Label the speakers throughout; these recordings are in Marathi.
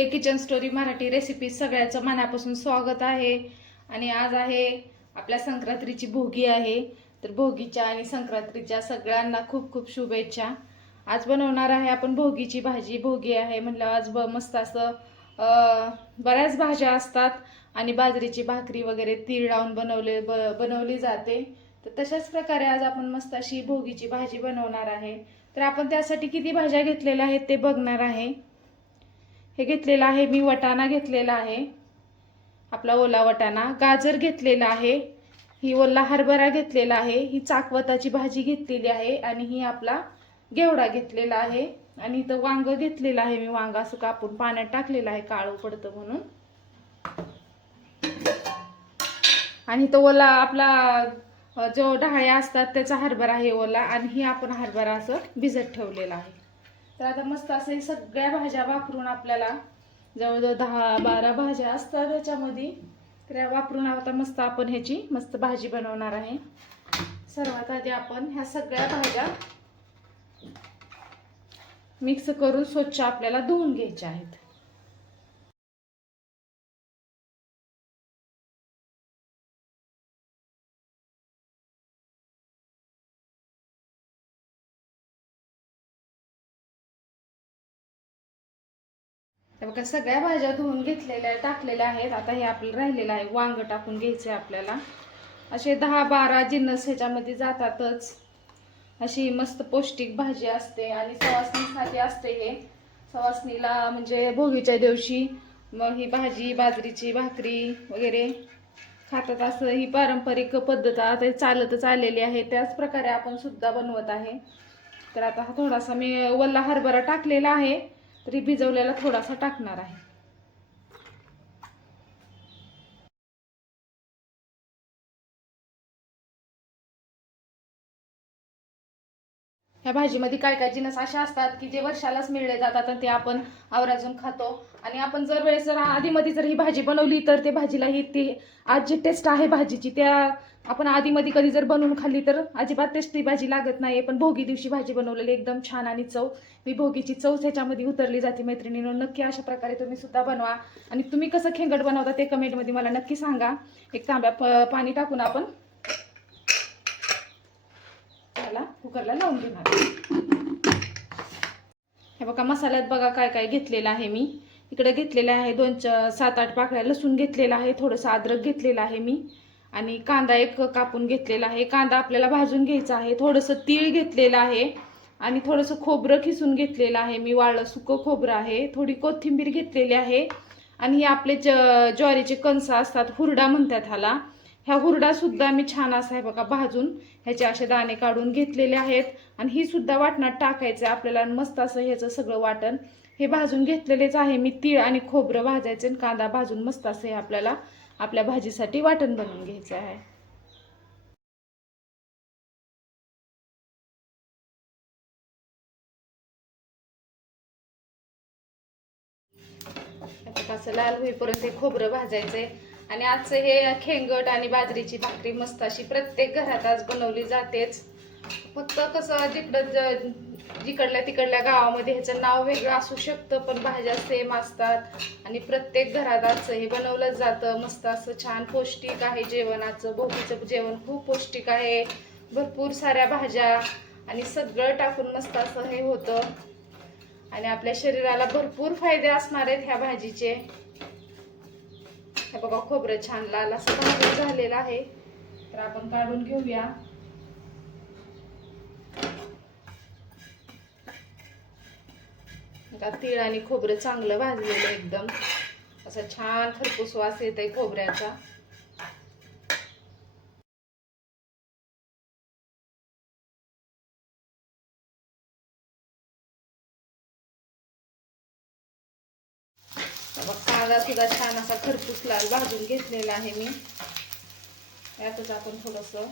Speaker 1: आपले किचन स्टोरी मराठी रेसिपी सगळ्याचं मनापासून स्वागत आहे. आणि आज आहे आपल्या संक्रांतीची भोगी आहे. तर भोगीच्या आणि संक्रांतीच्या सगळ्यांना खूप खूप शुभेच्छा. आज बनवणार आहे आपण भोगीची भाजी. भोगी आहे म्हटलं आज ब मस्त असं बऱ्याच भाज्या असतात. आणि बाजरीची भाकरी वगैरे तीळ लावून बनवले ब बनवली जाते. तर तशाच प्रकारे आज आपण मस्त अशी भोगीची भाजी बनवणार आहे. तर आपण त्यासाठी किती भाज्या घेतलेल्या आहेत ते बघणार आहे. हे घेतलेलं आहे मी वटाणा घेतलेला आहे. आपला ओला वटाणा गाजर घेतलेला आहे. ही ओला हरभरा घेतलेला आहे ही चाकवताची भाजी घेतलेली आहे आणि ही आपला घेवडा घेतलेला आहे. आणि इथं वांगं घेतलेलं आहे मी वांग असं कापून पाण्यात टाकलेलं आहे काळू पडतं म्हणून. आणि तो ओला आपला जो डहाळ्या असतात त्याचा हरभरा आहे ओला आणि ही आपण हरभरा असं भिजत ठेवलेला आहे. तर आता मस्त असं हे सगळ्या भाज्या वापरून आपल्याला जवळजवळ दहा बारा भाज्या असतात त्याच्यामध्ये तर या वापरून आता मस्त आपण ह्याची मस्त भाजी बनवणार आहे. सर्वात आधी आपण ह्या सगळ्या भाज्या मिक्स करून स्वच्छ आपल्याला धुवून घ्यायच्या आहेत. बघा सगळ्या भाज्या धुवून घेतलेल्या टाकलेल्या आहेत. आता हे आपलं राहिलेलं आहे. वांग टाकून घ्यायचं आहे आपल्याला. असे दहा बारा जिन्नस ह्याच्यामध्ये जातातच. अशी मस्त पौष्टिक भाजी असते आणि सवासणीसाठी असते हे. सवासणीला म्हणजे भोगीच्या दिवशी मग ही भाजी बाजरीची भाकरी वगैरे खातात. असं ही पारंपरिक पद्धत आता चालतच आलेली आहे. त्याच प्रकारे आपण सुद्धा बनवत आहे. तर आता हा थोडासा मी वल्ला हरभरा टाकलेला आहे. तरी भिजवलेला थोडासा टाकणार आहे. ह्या भाजीमध्ये काय काय जिनस अशा असतात की जे वर्षालाच मिळले जातात आणि ते आपण आवराजून खातो. आणि आपण जर वेळेस जर आधीमध्ये जर ही भाजी बनवली तर ते भाजीला ही ती आज जी टेस्ट आहे भाजीची त्या आपण आधीमध्ये कधी जर बनवून खाल्ली तर अजिबात टेस्टी भाजी लागत नाही पण भोगी दिवशी भाजी बनवलेली एकदम छान आणि चव मी भोगीची चव त्याच्यामध्ये उतरली जाते मैत्रिणीनं. नक्की अशा प्रकारे तुम्ही सुद्धा बनवा. आणि तुम्ही कसं खेंगट बनवता ते कमेंटमध्ये मला नक्की सांगा. एक तांब्या प- पाणी टाकून आपण त्याला कुकरला लावून घेणार. हे बघा मसाल्यात बघा काय काय घेतलेलं आहे मी. इकडे घेतलेलं आहे दोन सात आठ पाकळ्या लसूण घेतलेला आहे थोडंसं अद्रक घेतलेलं आहे मी. आणि कांदा एक कापून घेतलेला आहे. कांदा आपल्याला भाजून घ्यायचा आहे. थोडंसं तीळ घेतलेलं आहे. आणि थोडंसं खोबरं खिसून घेतलेलं आहे मी. वाळलं सुकं खोबरं आहे. थोडी कोथिंबीर घेतलेली आहे. आणि हे आपले ज ज्वारीचे कणसं असतात हुरडा म्हणतात ह्याला. ह्या हुरडा सुद्धा मी छान असा आहे बघा भाजून ह्याचे असे दाणे काढून घेतलेले आहेत. आणि ही सुद्धा वाटणात टाकायचं आपल्याला मस्त असं ह्याचं सगळं वाटण. हे भाजून घेतलेलेच आहे. मी तीळ आणि खोबरं भाजायचे आणि कांदा भाजून मस्त असं हे आपल्याला आपल्या भाजीसाठी वाटण बनवून घ्यायचं आहे. असं लाल होईपर्यंत हे खोबरं भाजायचंय. आणि आजचं हे खेंगट आणि बाजरीची भाकरी मस्त अशी प्रत्येक घरात आज बनवली जातेच. फक्त कसं जिकडं ज- जिकडल्या तिकडल्या गावामध्ये ह्याचं नाव वेगळं असू शकतं पण भाज्या सेम असतात. आणि प्रत्येक घरात आजचं हे बनवलं जातं. मस्त असं छान पौष्टिक आहे जेवणाचं. भोपीचं जेवण खूप पौष्टिक आहे. भरपूर साऱ्या भाज्या आणि सगळं टाकून मस्त असं हे होतं. आणि आपल्या शरीराला भरपूर फायदे असणार आहेत ह्या भाजीचे. हे बघा खोबरं छान लाल असं भाजून झालेलं आहे. तर आपण काढून घेऊया. का तीळ आणि खोबरं चांगलं भाजलेलं आहे एकदम. असं छान खरपूस वास येत आहे खोबऱ्याचा. कांदा सुद्धा छान असा खरपूस लाल भाजून घेतलेला आहे मी. यातच आपण थोडंसं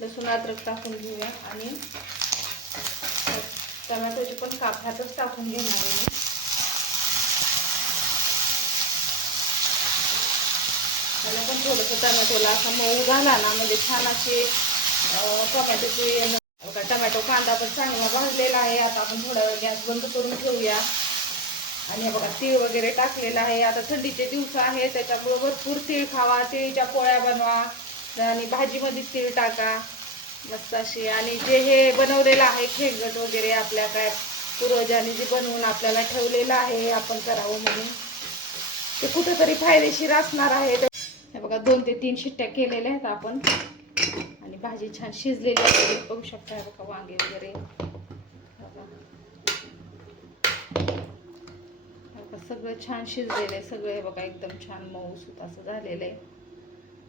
Speaker 1: लसूण अद्रक टाकून घेऊया आणि टमॅटोची पण काप ह्यातच टाकून घेणार आहे मी. त्याला पण थोडंसं टमॅटोला असा मऊ झाला ना म्हणजे छान असे टमॅटोचे टमॅटो कांदा पण चांगला भाजलेला आहे. आता आपण थोडा वेळ गॅस बंद करून ठेवूया. आणि हे बघा तीळ वगैरे टाकलेलं आहे. आता थंडीचे दिवस आहे त्याच्यामुळे भरपूर तीळ खावा तिळीच्या पोळ्या बनवा आणि भाजीमध्ये तीळ टाका. मस्त अशी. आणि जे हे बनवलेलं आहे खेळगट वगैरे आपल्या काय पूर्वजांनी जे बनवून आपल्याला ठेवलेलं आहे आपण करावं म्हणून. ते कुठंतरी फायदेशीर असणार आहे. हे बघा दोन ते तीन शिट्ट्या केलेल्या आहेत आपण. आणि भाजी छान शिजलेली आहे. बघू शकता बघा वांगे वगैरे. सगळं छान शिजलेलं आहे सगळं हे बघा एकदम छान मऊसूत असं झालेलं आहे.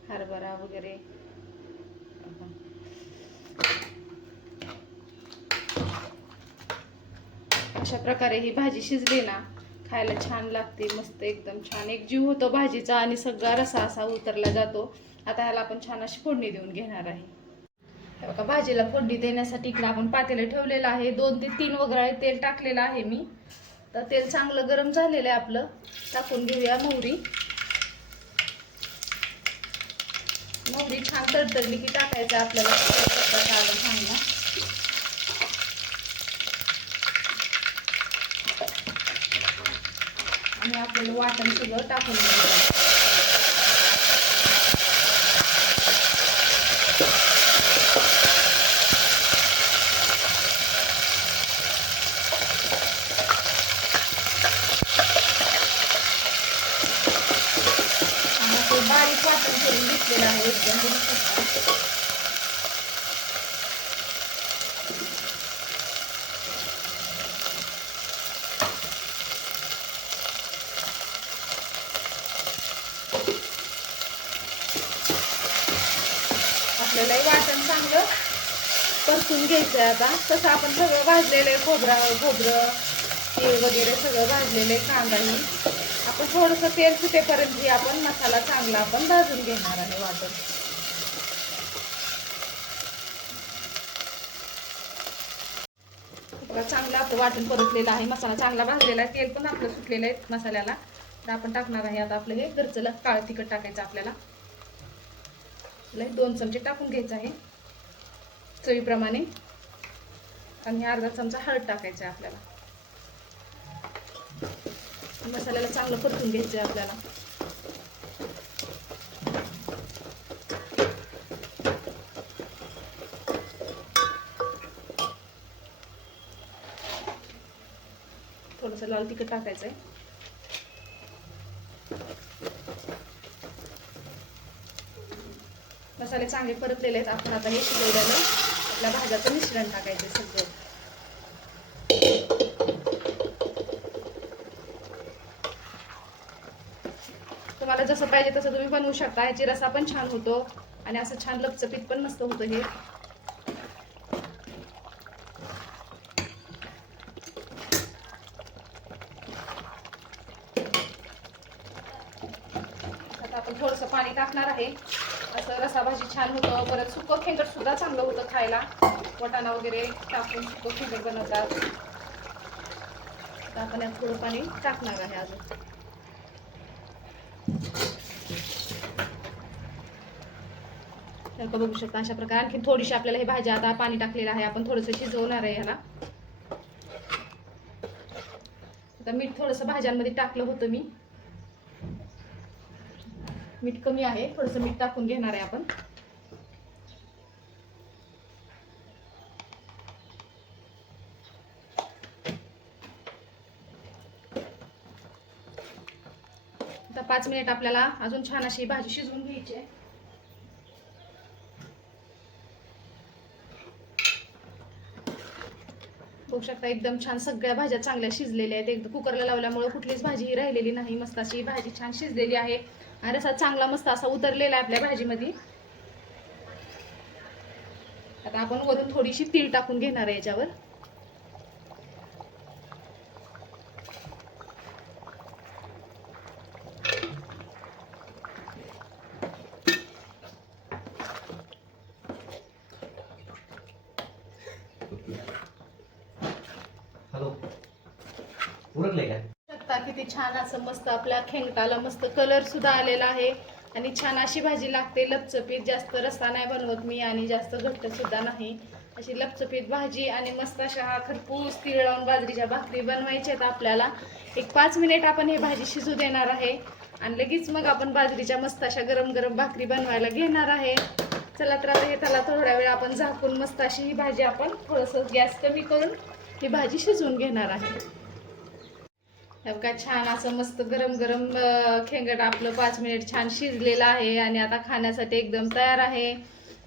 Speaker 1: हरभरा वगैरे. अशा प्रकारे ही भाजी शिजली ना खायला छान लागते मस्त एकदम छान. एक जीव होतो भाजीचा आणि सगळा रसा असा उतरला जातो. आता ह्याला आपण छान अशी फोडणी देऊन घेणार आहे. बघा भाजीला फोडणी देण्यासाठी इकडे आपण पातेलं ठेवलेलं आहे. दोन ते तीन वगैरे तेल टाकलेलं आहे मी. तर तेल चांगलं गरम झालेलं आहे आपलं. टाकून घेऊया मोहरी. मोहरी छान तडतडली की टाकायचं आपल्याला. चांगला आणि आपल्याला वाटण सगळं टाकून घ्यायचं आणि आपलं बारीक वाटण करून घेतलेला आहे एकदम आपल्याला वाटण चांगलं. परतून घ्यायचं आहे आता. तसं आपण सगळं भाजलेलं आहे खोबरा खोबरं तीळ वगैरे सगळं भाजलेलं आहे कांदाही आपण थोडंसं तेल सुटेपर्यंत आपण मसाला चांगला आपण भाजून घेणार आहे वाटण बघा चांगलं आपलं वाटण परतलेलं आहे. मसाला चांगला भाजलेला आहे. तेल पण आपलं सुटलेलं आहे मसाल्याला. तर आपण टाकणार आहे आता आपलं हे घरचं काळं तिखट टाकायचं आपल्याला. दोन चमचे टाकून घ्यायचं आहे चवीप्रमाणे. आणि अर्धा चमचा हळद टाकायचा आहे आपल्याला. मसाल्याला चांगलं परतून घ्यायचं आहे आपल्याला. थोडंसं लाल तिखट टाकायचं आहे. मसाले चांगले परतलेले आहेत. आपण आता हे शिजवलेलं आपल्या भाज्याचं मिश्रण टाकायचं आहे सगळं. तुम्हाला जसं पाहिजे तसं तुम्ही बनवू शकता. ह्याची रसा पण छान होतो. आणि असं छान लपचपीत पण मस्त होतं हे. आता आपण थोडंसं पाणी टाकणार आहे. असं रसा भाजी छान होतं. परत सुकं खेंगट सुद्धा चांगलं होतं खायला. वटाणा वगैरे टाकून सुकं खेंगट बनवतात. आता आपण यात थोडं पाणी टाकणार आहे अजून. तर बघू शकता अशा प्रकारे. आणखी थोडीशी आपल्याला हे भाजी आता पाणी टाकलेलं आहे. आपण थोडंसं शिजवणार आहे ह्याला. आता मीठ थोडंसं भाज्यांमध्ये टाकलं होतं मी. मीठ कमी आहे. थोडंसं मीठ टाकून घेणार आहे आपण. आता पाच मिनिट आपल्याला अजून छान अशी भाजी शिजवून घ्यायची आहे. बघू शकता. एकदम छान सगळ्या भाज्या चांगल्या शिजलेल्या आहेत. एकदम कुकरला लावल्यामुळे कुठलीच भाजी राहिलेली नाही. मस्त अशी भाजी छान शिजलेली आहे. आणि रसा चांगला मस्त असा उतरलेला आहे आपल्या भाजीमध्ये. आता आपण वरून थोडीशी तीळ टाकून घेणार आहे याच्यावर.
Speaker 2: हॅलो उरकले का?
Speaker 1: शकता किती छान असं मस्त आपल्या खेंगटाला मस्त कलर सुद्धा आलेला आहे. आणि छान अशी भाजी लागते. लपचपीत जास्त रस्ता नाही बनवत मी आणि जास्त घट्ट सुद्धा नाही. अशी लपचपीत भाजी आणि मस्त अशा हा खरपूस तीळ लावून बाजरीच्या भाकरी बनवायच्या आहेत आपल्याला. एक पाच मिनिट आपण ही भाजी शिजू देणार आहे. आणि लगेच मग आपण बाजरीच्या मस्त अशा गरम गरम भाकरी बनवायला घेणार आहे. चला तर आता हे त्याला थोड्या वेळ आपण झाकून मस्त अशी ही भाजी आपण थोडंसं गॅस कमी करून ही भाजी शिजवून घेणार आहे. का छान असं मस्त गरम गरम खेंगट आपलं पाच मिनिट छान शिजलेलं आहे आणि आता खाण्यासाठी एकदम तयार आहे.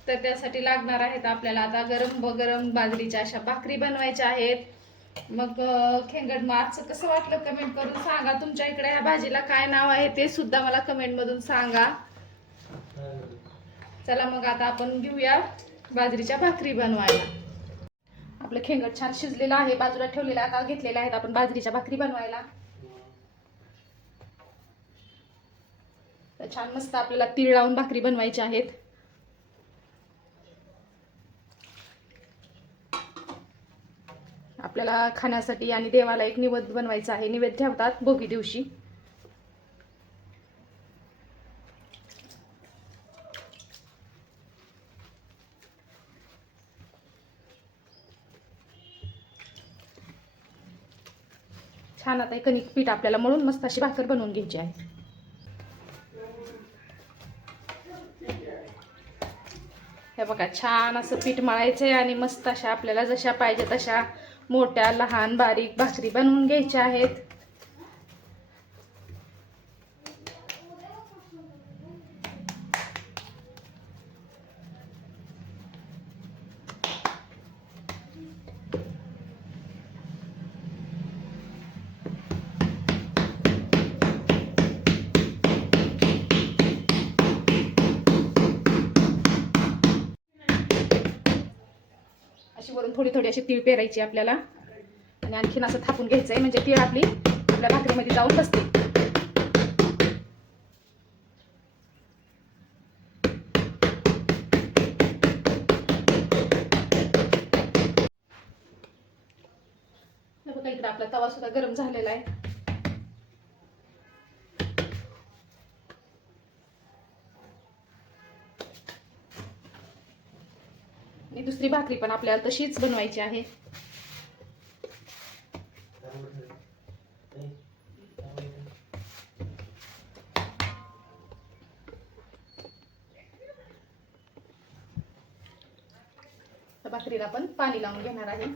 Speaker 1: तर त्यासाठी लागणार आहेत आपल्याला आता गरम ब गरम बाजरीच्या अशा भाकरी बनवायच्या आहेत. मग खेंगट मग कसं वाटलं कमेंट करून सांगा. तुमच्या इकडे ह्या भाजीला काय नाव आहे ते सुद्धा मला कमेंटमधून सांगा. चला मग आता आपण घेऊया बाजरीच्या भाकरी बनवायला. आपलं खेंगट छान शिजलेलं आहे. बाजूला ठेवलेलं आता घेतलेलं आहेत आपण बाजरीच्या भाकरी बनवायला. तर छान मस्त आपल्याला तीळ लावून भाकरी बनवायची आहेत. आपल्याला खाण्यासाठी आणि देवाला एक निवेद बनवायचा आहे. निवेद ठेवतात भोगी दिवशी. छान आता एक कणिक पीठ आपल्याला मळून मस्त अशी भाकर बनवून घ्यायची आहे. हे बघा छान असं पीठ मळायचं आहे आणि मस्त अशा आपल्याला जशा पाहिजे तशा मोठ्या लहान बारीक भाकरी बनवून घ्यायच्या आहेत. अशी वरून थोडी थोडी अशी तीळ पेरायची आपल्याला. आणि आणखीन असं थापून घ्यायचं आहे म्हणजे तीळ आपली आपल्या भाकरीमध्ये जाऊन बसते. बघा इकडे आपला तवा सुद्धा गरम झालेला आहे. आणि दुसरी भाकरी पण आपल्याला तशीच बनवायची आहे. भाकरीला आपण पाणी लावून घेणार आहे.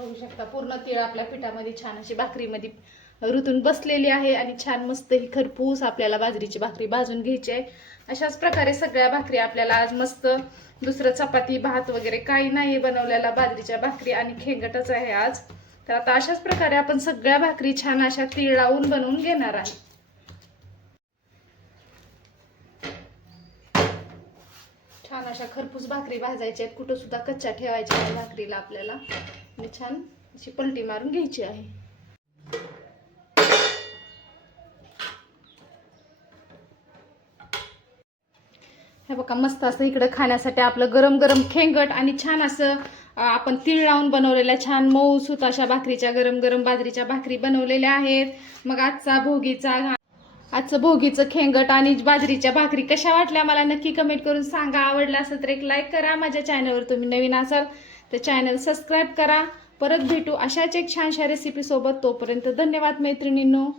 Speaker 1: बघू शकता. पूर्ण तीळ आपल्या पिठामध्ये छान अशी भाकरीमध्ये ऋतून बसलेली आहे आणि छान मस्त ही खरपूस आपल्याला बाजरीची भाकरी भाजून घ्यायची आहे. अशाच प्रकारे सगळ्या भाकरी आपल्याला आज मस्त दुसरं चपाती भात वगैरे काही नाही बनवलेला बाजरीच्या भाकरी आणि खेंगटच आहे आज. तर आता अशाच प्रकारे आपण सगळ्या भाकरी छान अशा तिळावून बनवून घेणार आहे. छान अशा खरपूस भाकरी भाजायच्या आहेत. कुठं सुद्धा कच्च्या ठेवायच्या भाकरीला आपल्याला. आणि छान अशी पलटी मारून घ्यायची आहे. हे बघा मस्त असं इकडं खाण्यासाठी आपलं गरम गरम खेंगट आणि छान असं आपण तीळ लावून बनवलेल्या छान मऊ सुत अशा भाकरीच्या गरम गरम बाजरीच्या भाकरी बनवलेल्या आहेत. मग आजचा भोगीचा आजचं भोगीचं खेंगट आणि बाजरीच्या भाकरी कशा वाटल्या मला नक्की कमेंट करून सांगा. आवडलं असेल तर एक लाईक करा. माझ्या चॅनलवर तुम्ही नवीन असाल तर चॅनल सबस्क्राईब करा. परत भेटू अशाच एक छानशा रेसिपीसोबत तोपर्यंत धन्यवाद मैत्रिणींनो.